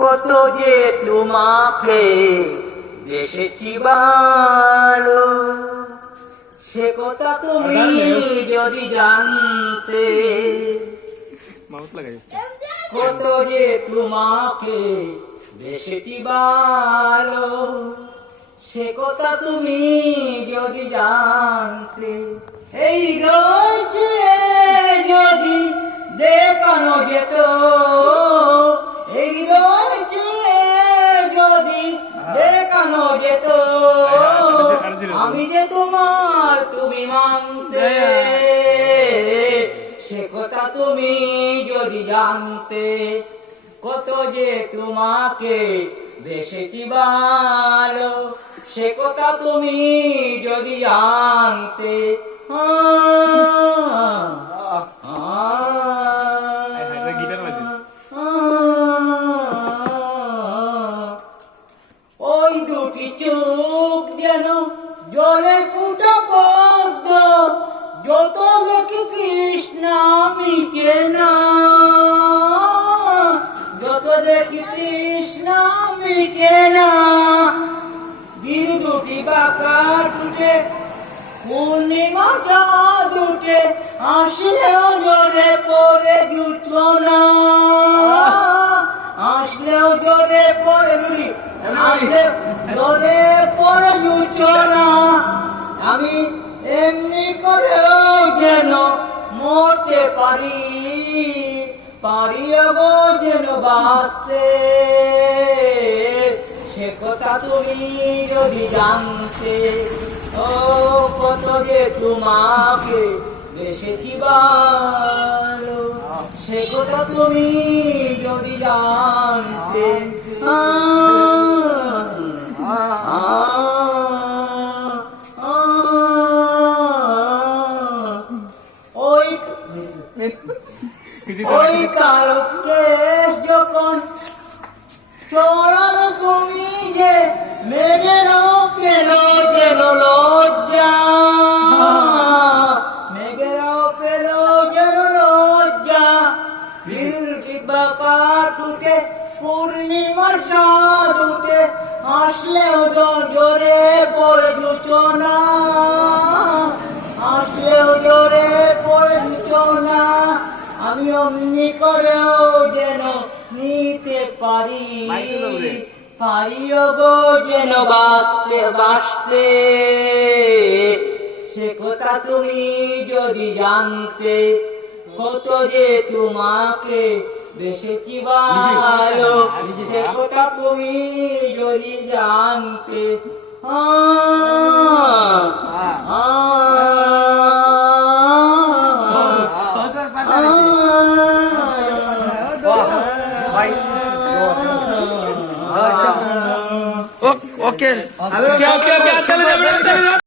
কত যে তোমাকে বেসেছি ভালো, সে কথা তুমি যদি জানতে। কত যে তোমাকে বেসেছি ভালো, সে কথা তুমি যদি জানতে। এই রয়েছে যদি দেখানো যেত, এই রয়েছে যদি দেখানো যেত, আমি যে তোমার তুমি মানতে। সে কথা তুমি যদি জানতে। কত যে তোমাকে বেসেছি ভালো, সে কথা তুমি যদি জানতে। ওই দুটি চোখ যেন জলে ফুটা পদ্ম, যত দেখি তৃষ্ণা মিটে না, যত দেখি তৃষ্ণা মিটে না। দিন দুটি বাঁকা টুটে পূর্ণিমা চাঁদ উঠে, আসলেও জোরে পড়ে জুটো না, আসলেও জোরে পড়ে জোরে পড়ে জুটো না। আমি এমনি করেও যেন মরতে পারি, পারিও যেন বাঁচতে। সে কথা তুমি যদি জানতে। ও কত যে তোমাকে বেসেছি ভালো, সে কথা তুমি যদি জানতে। ওই কালো কেশ যখন চড়ালো তুমি যে, মেঘেরাও পেল যেন লজ্জা, মেঘেরাও পেল যেন লজ্জা। বিরুটি বাঁকা টুটে পূর্ণিমার চাঁদ উঠে, আসলেও জোরে পড়ে জুটো না, আসলেও জোরে পড়ে জুটো না। আমি অমনি করেও যেন নিতে পারি, পারিও গো যেন বাঁচতে বাঁচতে। সে কথা তুমি যদি জানতে। কত যে তোমাকে বেসেছি ভালো, সে কথা তুমি যদি জানতে। ওকে